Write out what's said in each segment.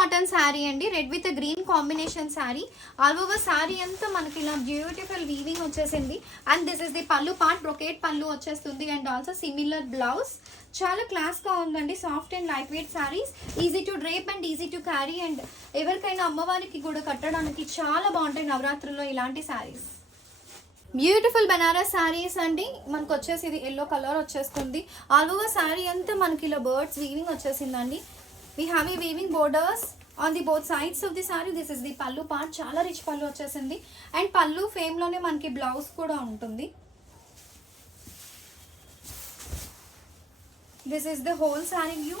కాటన్ శారీ అండి, red with green combination sari. All over sari అంతా మనకి ఇలా బ్యూటిఫుల్ వీవింగ్ వచ్చేసింది. And this is the pallu part, brocade పళ్ళు వచ్చేస్తుంది. And also similar blouse. చాలా క్లాస్గా ఉందండి. Soft and light weight saris, easy to drape and easy to carry. And ఎవరికైనా అమ్మవారికి కూడా కట్టడానికి చాలా బాగుంటాయి నవరాత్రుల్లో ఇలాంటి శారీస్. బ్యూటిఫుల్ బెనారస్ శారీస్ అండి. మనకు వచ్చేసి ఇది ఎల్లో కలర్ వచ్చేస్తుంది. ఆల్ ఓవర్ శారీ అంతా మనకి ఇలా బర్డ్స్ వీవింగ్ వచ్చేసిందండి. We have a weaving borders on the both sides of the saree. This is the pallu part. చాలా రిచ్ పళ్ళు వచ్చేసింది. అండ్ పళ్ళు ఫేమ్ లోనే మనకి బ్లౌజ్ కూడా ఉంటుంది. This is the whole saree view.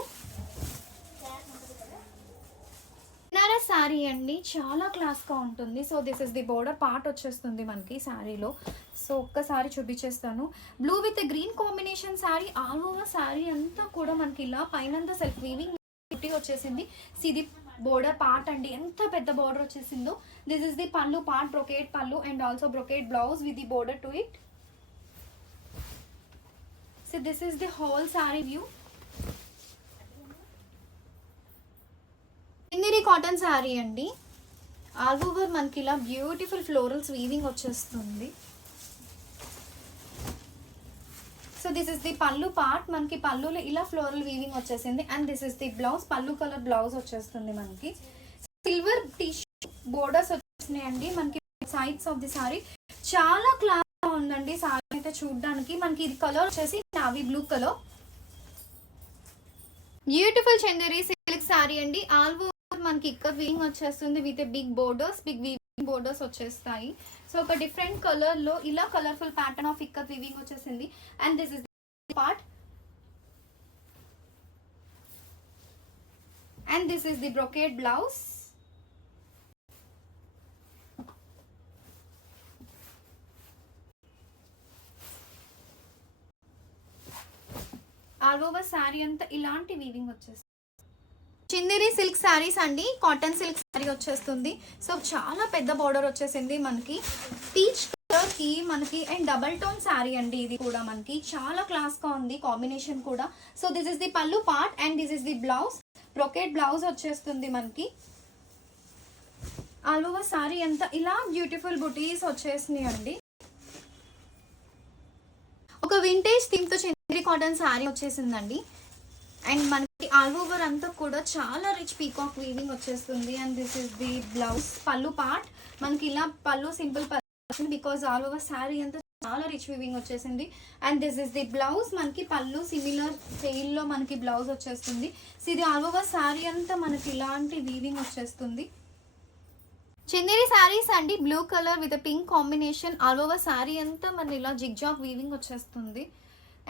Banaras శారీ అండి, చాలా క్లాస్గా ఉంటుంది. So this is the border part వచ్చేస్తుంది మనకి శారీలో. సో ఒక్కసారి చూపించేస్తాను. Blue with green combination sari. All over sari అంతా కూడా మనకి ఇలా పైనంతా సెల్ఫ్ వీవింగ్ వచ్చేసింది. ఇది బోర్డర్ పార్ట్ అండి, ఎంత పెద్ద బోర్డర్ వచ్చేసిందో. This is the pallu part, brocade పళ్ళు and also brocade blouse with the border to it. So this is the whole sorry view. Chanderi cotton sorry అండి. ఆల్ ఓవర్ మనకి ఇలా బ్యూటిఫుల్ ఫ్లోరల్స్ వీవింగ్ వచ్చేస్తుంది. So this is the pallu పార్ట్. మనకి పళ్ళులో ఇలా floral weaving వచ్చేసింది. And this is the blouse, పళ్ళు colour blouse వచ్చేస్తుంది మనకి. సిల్వర్ టిష్యూ బోర్డర్స్ వచ్చేసినాయండి మనకి సైడ్స్ ఆఫ్ ది సారీ. చాలా క్లాస్ ఉందండి సారీ అయితే చూడడానికి. మనకి ఇది కలర్ వచ్చేసి navy blue colour. Beautiful Chanderi silk sari అండి. ఆల్ ఓవర్ మనకి ఇక్కడ వీవింగ్ వచ్చేస్తుంది with big borders, big weaving borders వచ్చేస్తాయి. సో ఒక డిఫరెంట్ కలర్ లో ఇలా colourful pattern of ikat weaving వచ్చేసింది. And this is the part and this is the brocade blouse. All over sari అంతా ఇలాంటి వీవింగ్ వచ్చేస్తుంది. చందేరి సిల్క్ శారీస్ అండి, కాటన్ సిల్క్ శారీ వచ్చేస్తుంది. సో చాలా పెద్ద బోర్డర్ వచ్చేసింది మనకి. పీచ్ కలర్ కి మనకి అండ్ డబల్ టోన్ శారీ అండి. ఇది కూడా మనకి చాలా క్లాస్ గా ఉంది కాంబినేషన్ కూడా. So this is the pallu part and this is the blouse. Brocade blouse వచ్చేస్తుంది మనకి. ఆల్ ఓవర్ శారీ అంతా ఇలా బ్యూటిఫుల్ బుటీస్ వచ్చేసినాయి అండి. ఒక వింటేజ్ థీమ్ తో చందేరి కాటన్ శారీ వచ్చేసిందండి. అండ్ మనకి ఆల్ ఓవర్ అంతా కూడా చాలా రిచ్ పీకాక్ వీవింగ్ వచ్చేస్తుంది. And this is the blouse, పళ్ళు పార్ట్. మనకి ఇలా పళ్ళు simple because all over sari అంతా చాలా రిచ్ వీవింగ్ వచ్చేసింది. And this is the blouse. మనకి పళ్ళు సిమిలర్ స్టైల్ లో మనకి బ్లౌజ్ వచ్చేస్తుంది. సో ఇది ఆల్ ఓవర్ శారీ అంతా మనకి ఇలాంటి వీవింగ్ వచ్చేస్తుంది. చందేరి శారీస్ అండి, blue colour with pink combination. All over sari అంతా మన ఇలా జిగ్జాగ్ వీవింగ్ వచ్చేస్తుంది.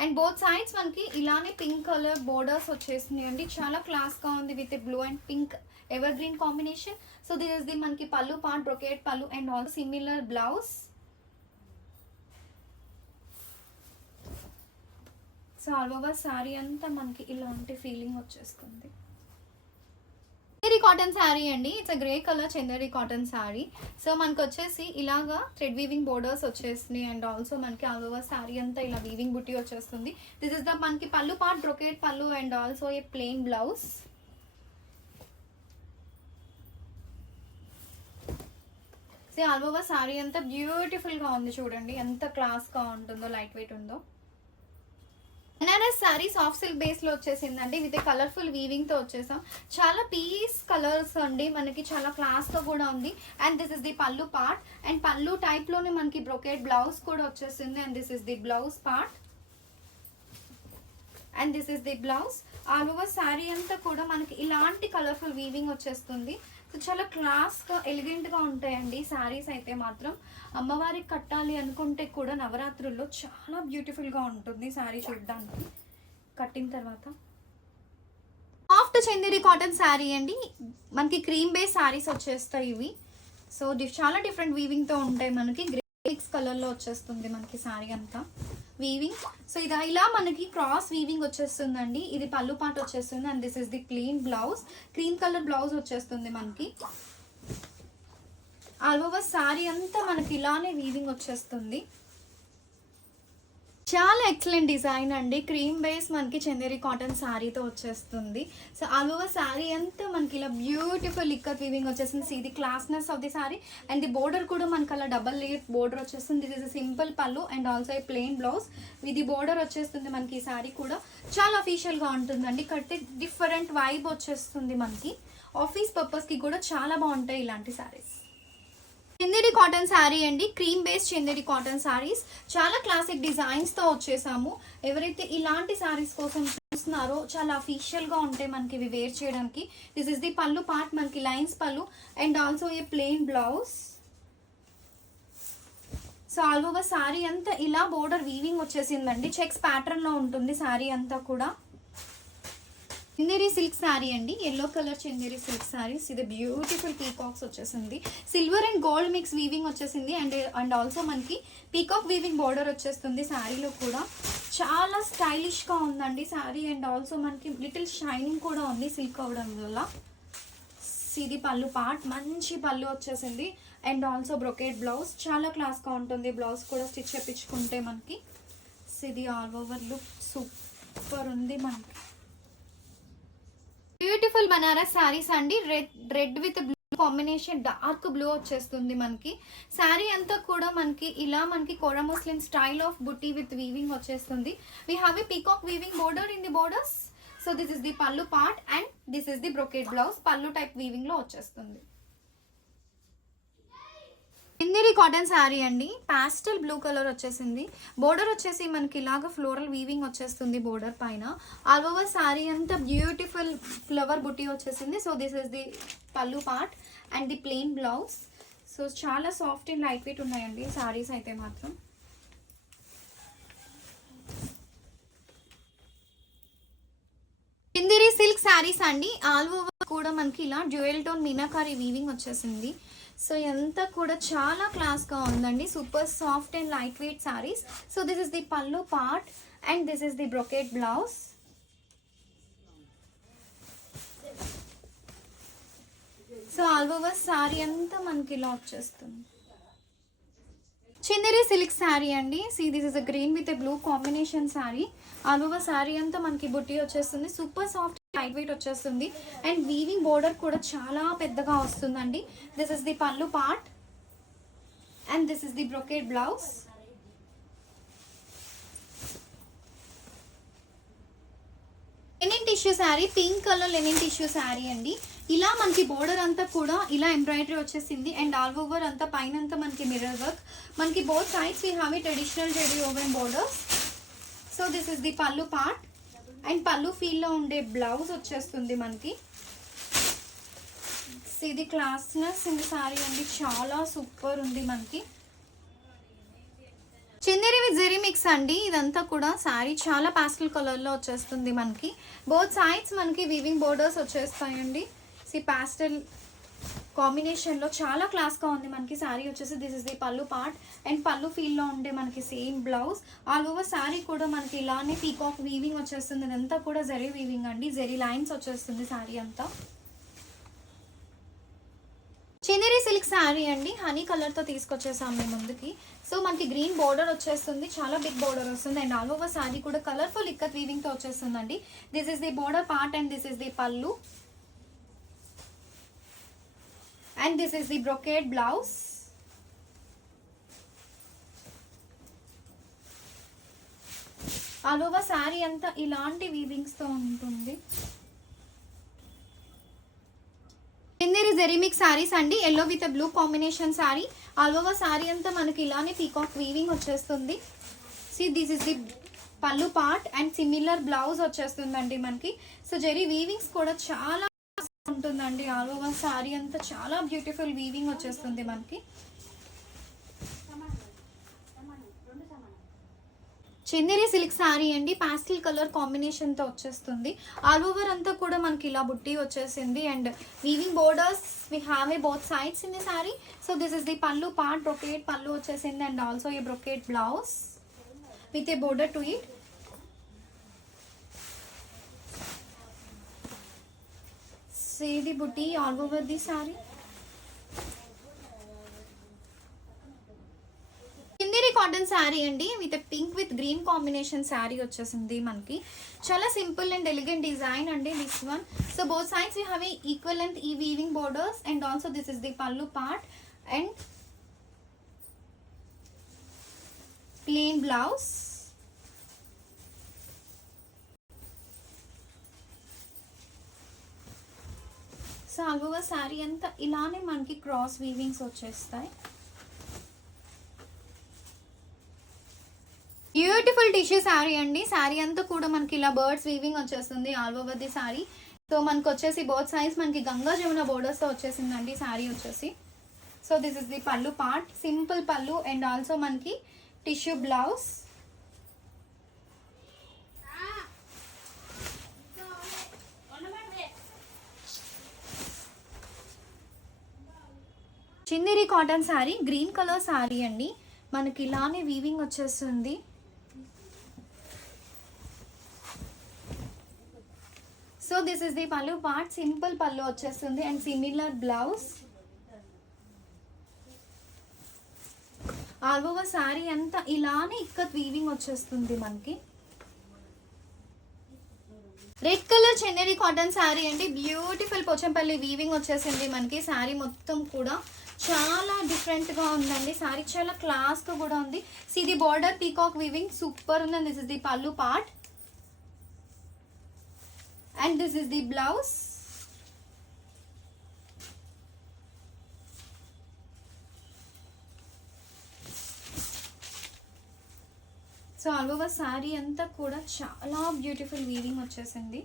అండ్ బోత్ సైడ్స్ మనకి ఇలానే పింక్ కలర్ బోర్డర్స్ వచ్చేసినాయి అండి. చాలా క్లాస్ గా ఉంది with blue and pink ever green combination. So this is the మనకి పళ్ళు పార్ట్, బ్రొకేట్ పళ్ళు and also similar blouse. So all over sari అంతా మనకి ఇలాంటి ఫీలింగ్ వచ్చేస్తుంది. చందేరి కాటన్ శారీ అండి. It's a grey colour Chanderi cotton sari. సో మనకు వచ్చేసి ఇలాగా థ్రెడ్ వీవింగ్ బోర్డర్స్ వచ్చేసినాయి. అండ్ ఆల్సో మనకి ఆల్ ఓవర్ శారీ అంతా ఇలా వీవింగ్ బుట్టి వచ్చేస్తుంది. దిస్ ఇస్ ద మనకి పళ్ళు పార్ట్, బ్రొకేట్ పళ్ళు and also a plain blouse. So all over sari అంతా బ్యూటిఫుల్ గా ఉంది. చూడండి ఎంత క్లాస్ గా ఉంటుందో, లైట్ వెయిట్ ఉందో. Banaras sari soft silk base లో వచ్చేసిందండి విత్ కలర్ఫుల్ వీవింగ్ తో వచ్చేసాం. చాలా పీస్ కలర్స్ అండి, మనకి చాలా క్లాస్ గా కూడా ఉంది. And this is the pallu part and పళ్ళు టైప్ లోనే మనకి బ్రొకేట్ బ్లౌజ్ కూడా వచ్చేసింది. And this is the blouse part and this is the blouse. All over sari అంతా కూడా మనకి ఇలాంటి కలర్ఫుల్ వీవింగ్ వచ్చేస్తుంది. సో చాలా క్లాస్గా ఎలిగెంట్గా ఉంటాయండి శారీస్ అయితే మాత్రం. అమ్మవారికి కట్టాలి అనుకుంటే కూడా నవరాత్రుల్లో చాలా బ్యూటిఫుల్గా ఉంటుంది శారీ చూడడానికి కట్టిన తర్వాత. సాఫ్ట్ చందేరి కాటన్ శారీ అండి, మనకి క్రీమ్ బేస్ శారీస్ వచ్చేస్తాయి ఇవి. సో చాలా డిఫరెంట్ వీవింగ్తో ఉంటాయి. మనకి గ్రే మిక్స్ కలర్లో వచ్చేస్తుంది మనకి శారీ అంతా వీవింగ్. సో ఇది ఇలా మనకి క్రాస్ వీవింగ్ వచ్చేస్తుందండి. ఇది పళ్ళు పార్ట్ వచ్చేస్తుంది. And this is the plain blouse, cream colour blouse వచ్చేస్తుంది మనకి. ఆల్ ఓవర్ శారీ అంతా మనకి ఇలానే వీవింగ్ వచ్చేస్తుంది. చాలా ఎక్సలెంట్ డిజైన్ అండి. క్రీమ్ బేస్ మనకి చందేరి కాటన్ శారీతో వచ్చేస్తుంది. సో ఆల్ ఓవర్ శారీ అంతా మనకి ఇలా బ్యూటిఫుల్ ఇక్కత్ వీవింగ్ వచ్చేసింది. సో ఇది classness of the sari and the border కూడా మనకి అలా డబల్ లేయర్ బోర్డర్ వచ్చేస్తుంది. This is simple pallu and also a plain blouse. ఇది బోర్డర్ వచ్చేస్తుంది మనకి. ఈ శారీ కూడా చాలా అఫీషియల్గా ఉంటుందండి. కట్టి డిఫరెంట్ వైబ్ వచ్చేస్తుంది మనకి. ఆఫీస్ పర్పస్కి కూడా చాలా బాగుంటాయి ఇలాంటి శారీస్. చందేరి కాటన్ శారీ అండి. క్రీమ్ బేస్ చందేరి కాటన్ శారీస్ చాలా క్లాసిక్ డిజైన్స్తో వచ్చేసాము. ఎవరైతే ఇలాంటి శారీస్ కోసం చూస్తున్నారో చాలా అఫీషియల్గా ఉంటాయి మనకి ఇవి వేర్ చేయడానికి. దిస్ ఇస్ ది పళ్ళు పార్ట్, మనకి లైన్స్ పళ్ళు and also a plain blouse. So all over sari అంతా ఇలా బోర్డర్ వీవింగ్ వచ్చేసిందండి. చెక్స్ ప్యాటర్న్లో ఉంటుంది శారీ అంతా కూడా. చందేరి సిల్క్ శారీ అండి. ఎల్లో కలర్ చందేరి సిల్క్ శారీస్. ఇది బ్యూటిఫుల్ పీకాక్స్ వచ్చేసింది. Silver and gold mix weaving వచ్చేసింది అండ్ ఆల్సో మనకి పీకాక్ వీవింగ్ బోర్డర్ వచ్చేస్తుంది శారీలో కూడా. చాలా స్టైలిష్గా ఉందండి శారీ అండ్ ఆల్సో మనకి లిటిల్ షైనింగ్ కూడా ఉంది సిల్క్ అవడం వల్ల. ఇది పళ్ళు పార్ట్, మంచి పళ్ళు వచ్చేసింది అండ్ ఆల్సో బ్రొకేట్ బ్లౌజ్. చాలా క్లాస్గా ఉంటుంది. బ్లౌజ్ కూడా స్టిచ్ చేయించుకుంటే మనకి. ఇది ఆల్ ఓవర్ లుక్ సూపర్ ఉంది మనకి. బ్యూటిఫుల్ బనారస్ శారీస్ అండి. Red with blue combination, dark blue వచ్చేస్తుంది మనకి. శారీ అంతా కూడా మనకి ఇలా మనకి kora muslin style of butti with weaving వచ్చేస్తుంది. We have a peacock weaving border in the borders. So this is the pallu part and this is the brocade blouse. Pallu type weaving లో వచ్చేస్తుంది. చందేరి కాటన్ శారీ అండి. పాస్టల్ బ్లూ కలర్ వచ్చేసింది. Border వచ్చేసి మనకి ఇలాగ floral weaving వచ్చేస్తుంది border పైన. ఆల్ ఓవర్ శారీ అంతా బ్యూటిఫుల్ ఫ్లవర్ బుట్టి వచ్చేసింది. So this is the pallu part and the plain blouse. So చాలా సాఫ్ట్ అండ్ లైట్ వెయిట్ ఉన్నాయండి శారీస్ అయితే మాత్రం. చందేరి సిల్క్ శారీస్ అండి. ఆల్ ఓవర్ కూడా మనకి ఇలా డ్యూయల్ టోన్ మీనాకారి వీవింగ్ వచ్చేసింది. సో ఎంత కూడా చాలా క్లాస్గా ఉందండి. Super soft and light weight saris. So this is the pallu part and this is the brocade blouse. So all over sari అంతా మనకి ఇలా వచ్చేస్తుంది. చందేరి సిల్క్ శారీ అండి. See this is a green with a blue combination sari. All over sari అంతా మనకి బుట్టి వచ్చేస్తుంది. Super soft light weight వచ్చేస్తుంది and weaving border కూడా చాలా పెద్దగా వస్తుందండి. This is the pallu part and this is the brocade blouse. Linen tissue sari, pink colour linen tissue sari అండి. ఇలా మనకి బోర్డర్ అంతా కూడా ఇలా ఎంబ్రాయిడరీ వచ్చేసింది అండ్ ఆల్ ఓవర్ అంతా పైన అంతా మనకి మిర్రర్ వర్క్. మనకి both sides we have a traditional zari woven borders. So this is the pallu part and pallu ఫీల్లో ఉండే బ్లౌజ్ వచ్చేస్తుంది మనకి. ఇది క్లాస్నెస్ ఇన్ శారీ అండి. చాలా సూపర్ ఉంది మనకి. చందేరి విత్ జెరీ మిక్స్ అండి. ఇదంతా కూడా శారీ చాలా పాస్టల్ కలర్లో వచ్చేస్తుంది మనకి. బోత్ సైడ్స్ మనకి వీవింగ్ బోర్డర్స్ వచ్చేస్తాయండి. పాస్టల్ కాంబినేషన్లో చాలా క్లాస్గా ఉంది మనకి శారీ వచ్చేసి. This is the pallu part and pallu ఫీల్లో ఉండే మనకి same blouse. All over sari కూడా మనకి ఇలానే పీకాక్ వీవింగ్ వచ్చేస్తుంది. ఇదంతా కూడా జెరీ వీవింగ్ అండి. జెరీ లైన్స్ వచ్చేస్తుంది శారీ అంతా. చందేరి సిల్క్ శారీ అండి. హనీ కలర్తో తీసుకొచ్చేసాం మీ ముందుకి. సో మనకి గ్రీన్ బోర్డర్ వచ్చేస్తుంది. చాలా బిగ్ బోర్డర్ వస్తుంది అండ్ ఆల్ ఓవర్ శారీ కూడా కలర్ఫుల్ ఇక్కత్ వీవింగ్తో వచ్చేస్తుందండి. This is the border part and this is the పళ్ళు and this is the brocade blouse. all over saree anta ilanti weavings tho untundi. Chanderi zari mix sarees andi. yellow with a blue combination saree. all over saree anta manaki ilane peacock weaving వచ్చేస్తుంది. see this is the pallu part and similar blouse వచ్చేస్తుందండి మనకి. సో జెరీ వీవింగ్స్ కూడా చాలా ఉంటుందండి. All over sari అంతా చాలా beautiful weaving వచ్చేస్తుంది మనకి. చందేరి సిల్క్ శారీ అండి. పాస్టల్ కలర్ కాంబినేషన్తో వచ్చేస్తుంది. ఆల్ ఓవర్ అంతా కూడా మనకి ఇలా బుట్టి వచ్చేసింది and weaving borders we have a both sides in the sari. So this is the pallu part, brocade pallu వచ్చేసింది and also a brocade blouse with a border to it. See the booty all over the saree. Chanderi cotton sari అండి with pink with green combination sari వచ్చేసింది మనకి. చాలా simple and elegant design అండి this one. So both sides you have equal length ఈ weaving borders and also this is the pallu part and plain blouse. So all over sari అంతా ఇలానే మనకి క్రాస్ వీవింగ్స్ వచ్చేస్తాయి. బ్యూటిఫుల్ టిష్యూ శారీ అండి. శారీ అంతా కూడా మనకి ఇలా బర్డ్స్ వీవింగ్ వచ్చేస్తుంది ఆల్ ఓవర్ ది శారీ. సో మనకు వచ్చేసి బోత్ సైడ్స్ మనకి గంగా జమున బోర్డర్స్తో వచ్చేసిందండి శారీ వచ్చేసి. So this is the pallu part, simple పల్లు అండ్ ఆల్సో మనకి టిష్యూ బ్లౌజ్. చిందేరి కాటన్ శారీ, గ్రీన్ కలర్ శారీ అండి. మనకి ఇలానే వీవింగ్ వచ్చేస్తుంది. So this is the pallu part, simple పల్లు వచ్చేస్తుంది and similar blouse. All over sari అంతా ఇలానే ఇక్కత్ వీవింగ్ వచ్చేస్తుంది మనకి. Red colour Chanderi cotton sari అండి. బ్యూటిఫుల్ పోచంపల్లి వీవింగ్ వచ్చేసింది మనకి. శారీ మొత్తం కూడా చాలా డిఫరెంట్గా ఉందండి. శారీ చాలా క్లాస్గా కూడా ఉంది. See the border peacock weaving super ఉంది. This is the pallu part and this is the blouse. So all over sari అంతా కూడా చాలా బ్యూటిఫుల్ వీవింగ్ వచ్చేసింది.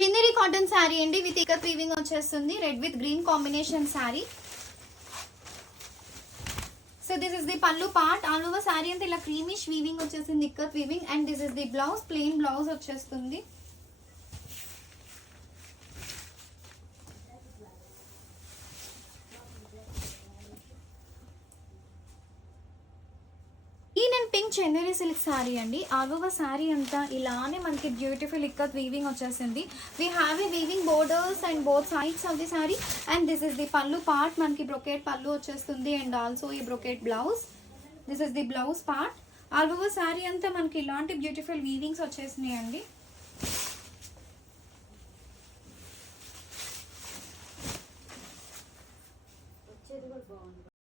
చిందేరి కాటన్ శారీ అండి విత్ ఇక్కత్ వీవింగ్ వచ్చేస్తుంది. Red with green combination sari. So this is the pallu part. All over sari అంతా ఇలా creamish weaving వచ్చేసింది, ikat weaving and this is the blouse, plain blouse వచ్చేస్తుంది. పింక్ చందేరి సిల్క్ శారీ అండి. ఆల్ ఓవర్ శారీ అంతా ఇలానే మనకి బ్యూటిఫుల్ ఇక్కత్ వీవింగ్ వచ్చేసింది. We have A weaving borders and both sides of the sari and this is the pallu పార్ట్. మనకి బ్రొకేట్ పల్లు వచ్చేస్తుంది అండ్ ఆల్సో ఈ brocade blouse. This is the blouse part. All over sari అంతా మనకి ఇలాంటి బ్యూటిఫుల్ వీవింగ్స్ వచ్చేసినాయి అండి.